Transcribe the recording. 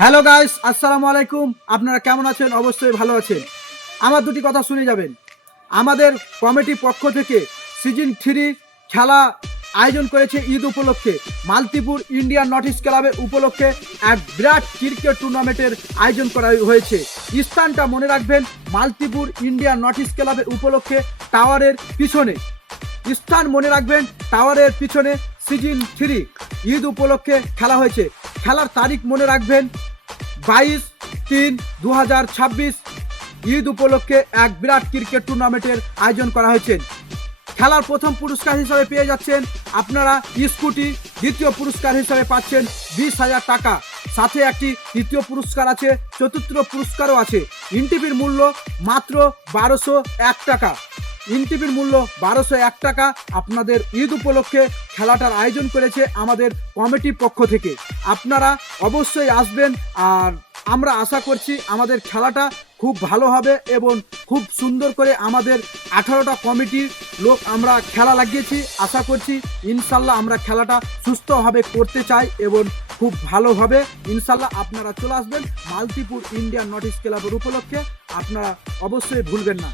Hello guys, আসসালামু আলাইকুম। আপনারা কেমন আছেন? অবশ্যই ভালো আছেন। আমার দুটি কথা শুনে যাবেন। আমাদের কমিটির পক্ষ থেকে সিজন 3 খেলা আয়োজন করেছে ঈদ উপলক্ষে। মালতীপুর ইন্ডিয়ান নর্থ ইস্ট ক্লাবের উপলক্ষে এক বিরাট ক্রিকেট টুর্নামেন্টের আয়োজন করা হয়েছে। স্থানটা মনে রাখবেন, মালতীপুর ইন্ডিয়ান নর্থ ইস্ট ক্লাবের উপলক্ষে টাওয়ারের পিছনে। স্থান মনে রাখবেন, টাওয়ারের পিছনে সিজন 3 ঈদ উপলক্ষে খেলা হয়েছে। খেলার তারিখ মনে রাখবেন, 22/3/2026 ঈদ উপলক্ষে এক বিরাট ক্রিকেট টুর্নামেন্টের আয়োজন করা হয়েছে। খেলার প্রথম পুরস্কার হিসাবে পেয়ে যাচ্ছেন আপনারা স্কুটি, দ্বিতীয় পুরস্কার হিসাবে পাচ্ছেন 20,000 টাকা, সাথে একটি তৃতীয় পুরস্কার আছে, চতুর্থ পুরস্কারও আছে। এন্ট্রির মূল্য মাত্র 1201 টাকা। এন্ট্রির মূল্য 1201 টাকা। আপনাদের ঈদ উপলক্ষে খেলাটার আয়োজন করেছে আমাদের কমিটির পক্ষ থেকে। আপনারা অবশ্যই আসবেন, আর আমরা আশা করছি আমাদের খেলাটা খুব ভালো হবে এবং খুব সুন্দর করে আমাদের 18টা কমিটির লোক আমরা খেলা লাগিয়েছি। আশা করছি ইনশাল্লাহ আমরা খেলাটা সুস্থভাবে করতে চাই এবং খুব ভালো হবে ইনশাল্লাহ। আপনারা চলে আসবেন মালতীপুর ইন্ডিয়ান নর্থ ইস্ট ক্লাবের উপলক্ষে, আপনারা অবশ্যই ভুলবেন না।